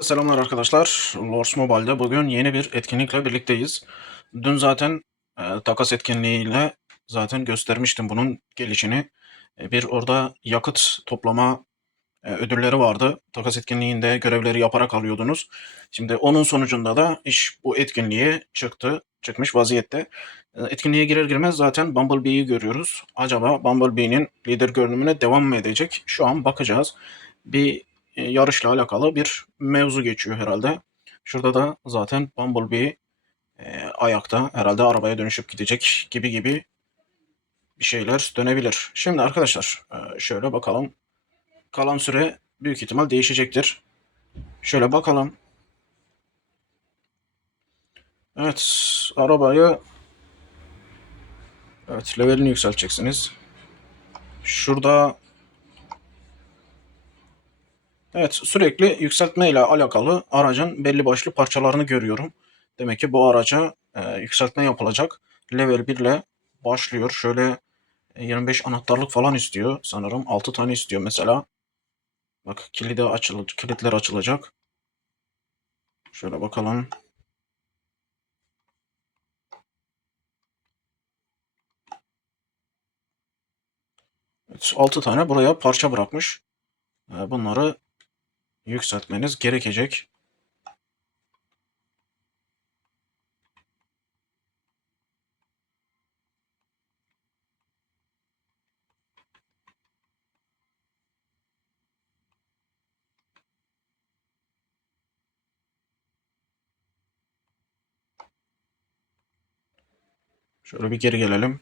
Selamlar arkadaşlar. Lords Mobile'de bugün yeni bir etkinlikle birlikteyiz. Dün zaten takas etkinliğiyle zaten göstermiştim bunun gelişini. Bir orada yakıt toplama ödülleri vardı. Takas etkinliğinde görevleri yaparak alıyordunuz. Şimdi onun sonucunda da iş bu etkinliğe çıkmış vaziyette. Etkinliğe girer girmez zaten Bumblebee'yi görüyoruz. Acaba Bumblebee'nin lider görünümüne devam mı edecek? Şu an bakacağız. Bir yarışla alakalı bir mevzu geçiyor herhalde. Şurada da zaten Bumblebee ayakta herhalde arabaya dönüşüp gidecek gibi bir şeyler dönebilir. Şimdi arkadaşlar şöyle bakalım. Kalan süre büyük ihtimal değişecektir. Şöyle bakalım. Evet, arabayı levelini yükselteceksiniz. Şurada sürekli yükseltme ile alakalı aracın belli başlı parçalarını görüyorum. Demek ki bu araca yükseltme yapılacak. Level 1 ile başlıyor. Şöyle 25 anahtarlık falan istiyor sanırım. 6 tane istiyor mesela. Bak kilitler açılacak. Şöyle bakalım. Evet, 6 tane buraya parça bırakmış. Bunları yükseltmeniz gerekecek. Şöyle bir geri gelelim.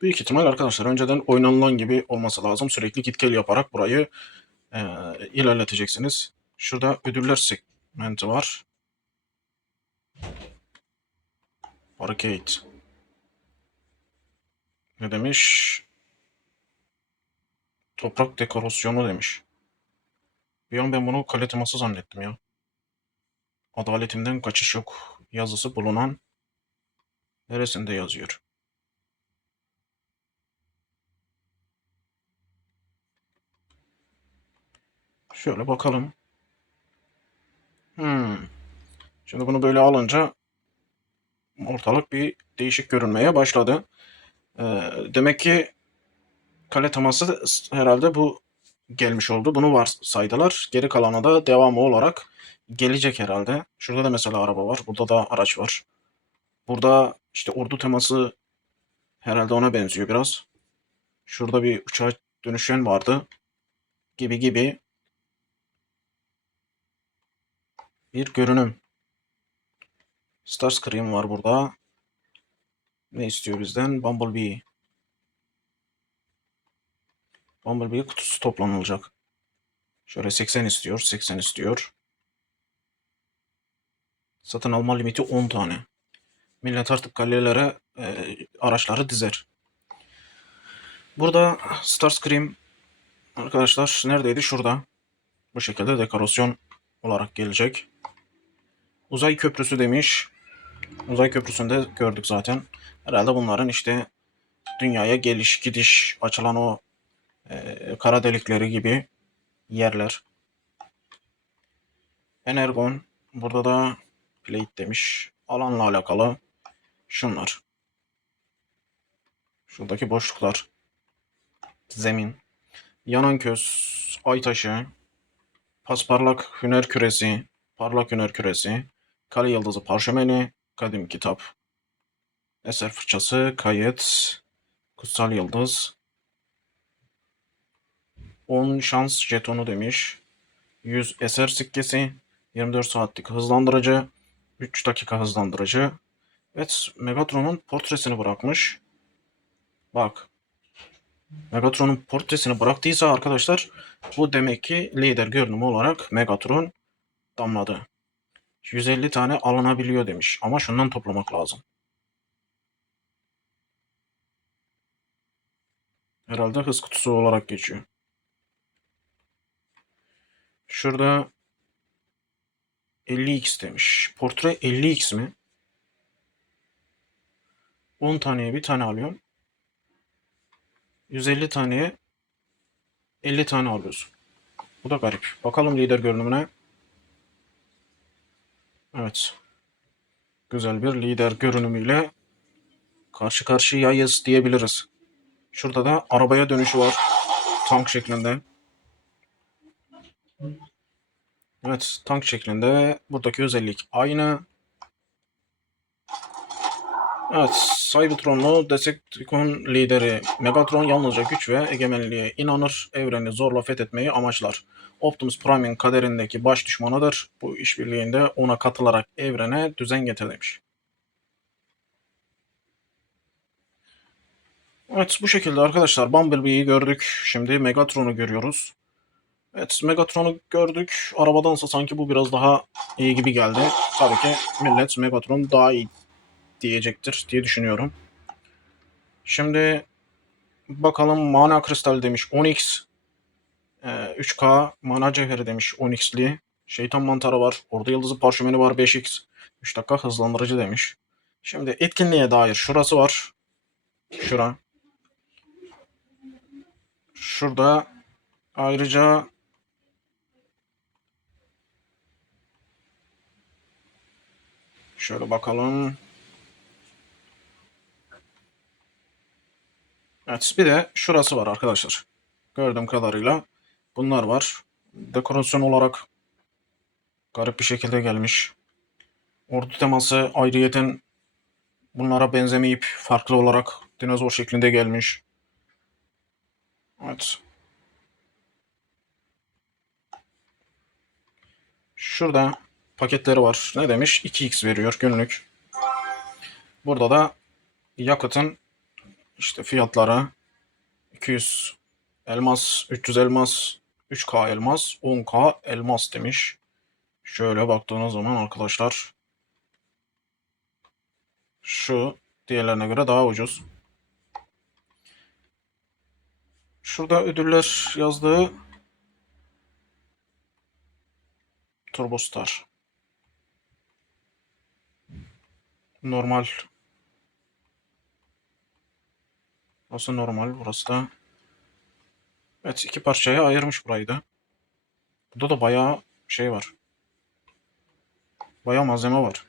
Büyük ihtimal arkadaşlar önceden oynanılan gibi olması lazım. Sürekli git gel yaparak burayı e, ilerleteceksiniz. Şurada ödüller segmenti var. Arcade. Ne demiş? Toprak dekorasyonu demiş. Bir an ben bunu kale teması zannettim ya. Adaletimden kaçış yok yazısı bulunan neresinde yazıyor? Şöyle bakalım. Hmm. Şimdi bunu böyle alınca ortalık bir değişik görünmeye başladı. Demek ki kale teması herhalde bu gelmiş oldu. Bunu varsaydılar. Geri kalanı da devamı olarak gelecek herhalde. Şurada da mesela araba var. Burada da araç var. Burada işte ordu teması herhalde ona benziyor biraz. Şurada bir uçağa dönüşen vardı. Gibi bir görünüm. Starscream var burada. Ne istiyor bizden? Bumblebee. Bumblebee kutusu toplanılacak. Şöyle 80 istiyor. 80 istiyor. Satın alma limiti 10 tane. Millet artık galilere araçları dizer. Burada Starscream arkadaşlar neredeydi? Şurada. Bu şekilde dekorasyon olarak gelecek. Uzay köprüsü demiş. Uzay köprüsünde gördük zaten. Herhalde bunların işte dünyaya geliş gidiş açılan o kara delikleri gibi yerler. Energon. Burada da plate demiş. Alanla alakalı şunlar. Şuradaki boşluklar. Zemin. Yanan köz. Ay taşı. Pasparlak hüner küresi. Parlak hüner küresi. Kale yıldızı parşömeni. Kadim kitap. Eser fırçası. Kayıt. Kutsal yıldız. 10 şans jetonu demiş. 100 eser sikkesi. 24 saatlik hızlandırıcı. 3 dakika hızlandırıcı. Evet, Megatron'un portresini bırakmış. Bak, Megatron'un portresini bıraktıysa arkadaşlar bu demek ki lider görünümü olarak Megatron damladı. 150 tane alınabiliyor demiş ama şundan toplamak lazım. Herhalde hız kutusu olarak geçiyor. Şurada 50x demiş. Portre 50x mi? 10 taneye bir tane alıyorum. 150 taneye 50 tane alıyorsun. Bu da garip. Bakalım lider görünümüne. Evet. Güzel bir lider görünümüyle karşı karşıyayız diyebiliriz. Şurada da arabaya dönüşü var. Tank şeklinde. Evet, tank şeklinde. Buradaki özellik aynı. Evet, Cybertron'lu Decepticon lideri Megatron yalnızca güç ve egemenliğe inanır, evreni zorla fethetmeyi amaçlar. Optimus Prime'in kaderindeki baş düşmanıdır. Bu işbirliğinde ona katılarak evrene düzen getir demiş. Evet, bu şekilde arkadaşlar Bumblebee'yi gördük. Şimdi Megatron'u görüyoruz. Evet, Megatron'u gördük. Arabadansa sanki bu biraz daha iyi gibi geldi. Tabii ki millet Megatron daha iyi diyecektir diye düşünüyorum. Şimdi bakalım mana kristal demiş Onyx. 3K mana cevheri demiş Onyx'li. Şeytan mantarı var. Orada yıldızı parşömeni var 5x. 3 dakika hızlandırıcı demiş. Şimdi etkinliğe dair şurası var. Şura. Şurada ayrıca şöyle bakalım. Evet, bir de şurası var arkadaşlar. Gördüğüm kadarıyla bunlar var. Dekorasyon olarak garip bir şekilde gelmiş. Ordu teması ayrıyeten bunlara benzemeyip farklı olarak dinozor şeklinde gelmiş. Evet. Şurada paketleri var. Ne demiş? 2x veriyor günlük. Burada da yakıtın işte fiyatları 200 elmas, 300 elmas, 3K elmas, 10K elmas demiş. Şöyle baktığınız zaman arkadaşlar şu diğerlerine göre daha ucuz. Şurada ödüller yazdığı Turbostar. Normal. Burası normal. Burası da. Evet, iki parçaya ayırmış burayı da. Burada da bayağı şey var. Bayağı malzeme var.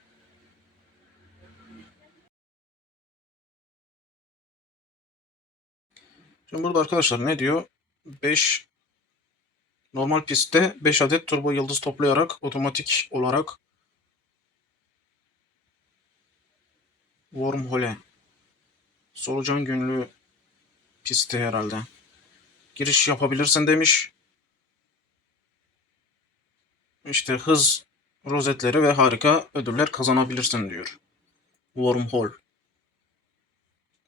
Şimdi burada arkadaşlar ne diyor? 5 normal pistte 5 adet turbo yıldız toplayarak otomatik olarak wormhole solucan günlüğü pisti herhalde. Giriş yapabilirsin demiş. İşte hız rozetleri ve harika ödüller kazanabilirsin diyor. Wormhole.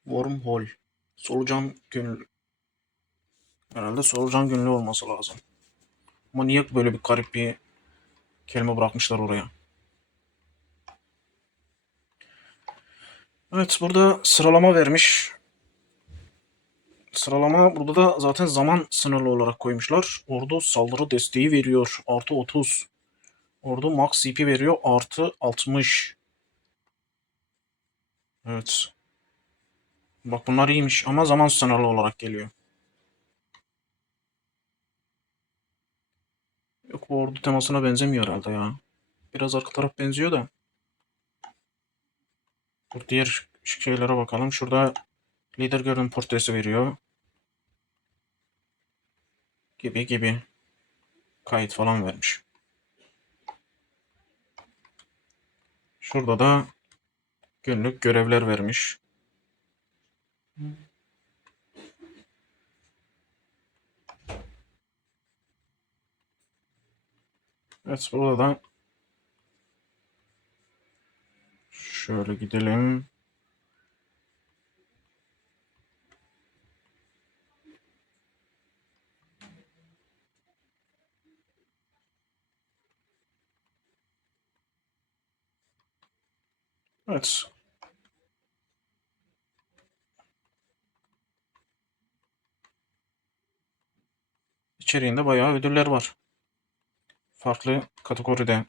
Wormhole. Solucan günlüğü. Herhalde solucan günlüğü olması lazım. Ama niye böyle bir garip bir kelime bırakmışlar oraya? Evet, burada sıralama vermiş. Sıralama burada da zaten zaman sınırlı olarak koymuşlar. Ordu saldırı desteği veriyor. Artı 30. Ordu max CP veriyor. Artı 60. Evet. Bak bunlar iyiymiş ama zaman sınırlı olarak geliyor. Yok, bu ordu temasına benzemiyor herhalde ya. Biraz arka taraf benziyor da. Bu diğer şeylere bakalım. Şurada lider görünüm portresi veriyor. Gibi gibi. Kayıt falan vermiş. Şurada da günlük görevler vermiş. Evet, burada da şöyle gidelim. Evet. İçeriğinde bayağı ödüller var. Farklı kategoride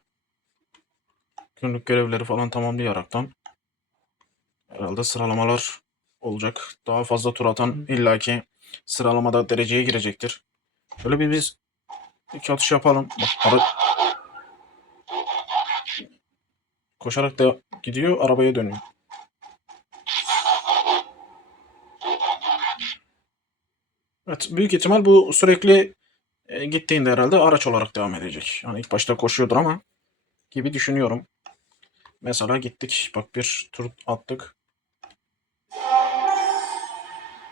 günlük görevleri falan tamamlayaraktan herhalde sıralamalar olacak. Daha fazla tur atan illaki sıralamada dereceye girecektir. Şöyle bir biz iki atış yapalım. Bak koşarak da gidiyor, arabaya dönüyor. Evet, büyük ihtimal bu sürekli gittiğinde herhalde araç olarak devam edecek. Yani ilk başta koşuyordur ama gibi düşünüyorum. Mesela gittik, bak bir tur attık.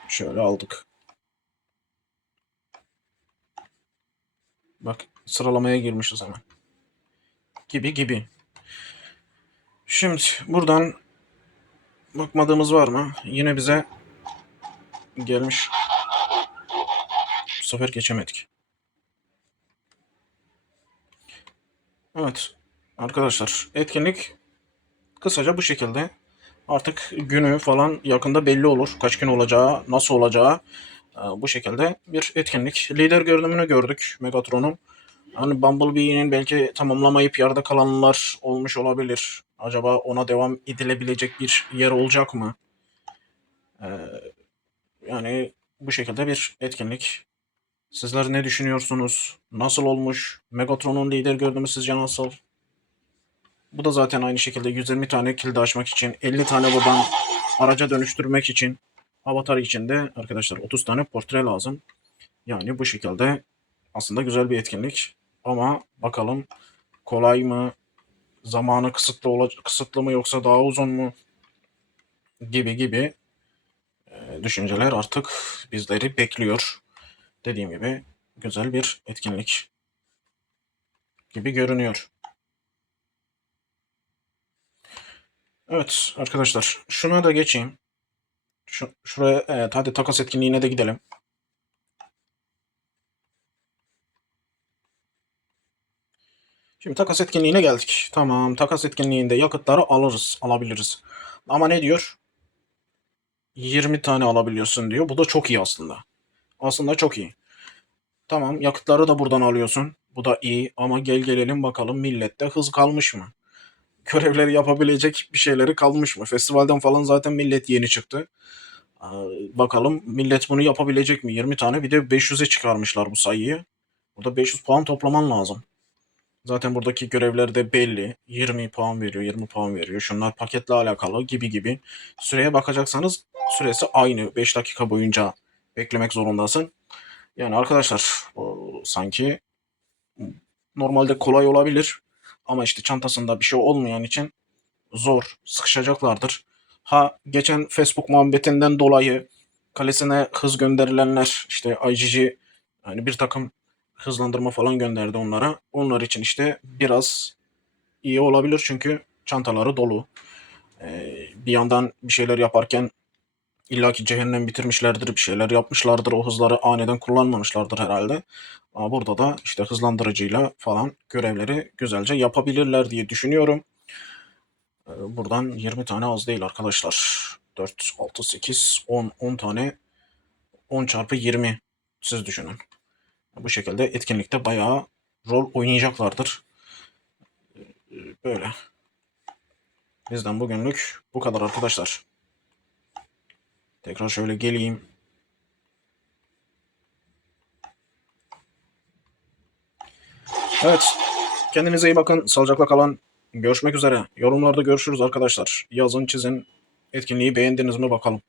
Şöyle aldık. Bak sıralamaya girmişiz hemen. Gibi gibi. Şimdi buradan bakmadığımız var mı? Yine bize gelmiş. Bu sefer geçemedik. Evet arkadaşlar, etkinlik kısaca bu şekilde. Artık günü falan yakında belli olur. Kaç gün olacağı, nasıl olacağı bu şekilde bir etkinlik. Lider görünümünü gördük Megatron'un. Hani Bumblebee'nin belki tamamlamayıp yarıda kalanlar olmuş olabilir. Acaba ona devam edilebilecek bir yer olacak mı? Ee, Yani bu şekilde bir etkinlik. Sizler ne düşünüyorsunuz? Nasıl olmuş? Megatron'un lider görünümü sizce nasıl? Bu da zaten aynı şekilde 120 tane kilidi açmak için, 50 tane buradan araca dönüştürmek için, avatar için de arkadaşlar 30 tane portre lazım. Yani bu şekilde aslında güzel bir etkinlik. Ama bakalım kolay mı, zamanı kısıtlı mı yoksa daha uzun mu gibi gibi düşünceler artık bizleri bekliyor. Dediğim gibi güzel bir etkinlik gibi görünüyor. Evet arkadaşlar, şuna da geçeyim. Şuraya evet, hadi takas etkinliğine de gidelim. Şimdi takas etkinliğine geldik. Tamam, takas etkinliğinde yakıtları alabiliriz. Ama ne diyor? 20 tane alabiliyorsun diyor. Bu da çok iyi aslında. Aslında çok iyi. Tamam, yakıtları da buradan alıyorsun. Bu da iyi ama gelelim bakalım millette hız kalmış mı? Görevleri yapabilecek bir şeyleri kalmış mı? Festivalden falan zaten millet yeni çıktı. Bakalım millet bunu yapabilecek mi? 20 tane, bir de 500'e çıkarmışlar bu sayıyı. Burada 500 puan toplaman lazım. Zaten buradaki görevler de belli. 20 puan veriyor, 20 puan veriyor. Şunlar paketle alakalı gibi gibi. Süreye bakacaksanız süresi aynı. 5 dakika boyunca beklemek zorundasın. Yani arkadaşlar sanki normalde kolay olabilir. Ama işte çantasında bir şey olmayan için zor. Sıkışacaklardır. Ha geçen Facebook muhabbetinden dolayı kalesine hız gönderilenler işte IGG yani bir takım hızlandırma falan gönderdi onlara. Onlar için işte biraz iyi olabilir çünkü çantaları dolu. Bir yandan bir şeyler yaparken illaki cehennem bitirmişlerdir, bir şeyler yapmışlardır. O hızları aniden kullanmamışlardır herhalde. Ama burada da işte hızlandırıcıyla falan görevleri güzelce yapabilirler diye düşünüyorum. Buradan 20 tane az değil arkadaşlar. 4, 6, 8, 10, 10 tane 10 çarpı 20 siz düşünün. Bu şekilde etkinlikte bayağı rol oynayacaklardır. Böyle. Bizden bugünlük bu kadar arkadaşlar. Tekrar şöyle geleyim. Evet. Kendinize iyi bakın. Sağlıcakla kalın. Görüşmek üzere. Yorumlarda görüşürüz arkadaşlar. Yazın çizin. Etkinliği beğendiniz mi bakalım.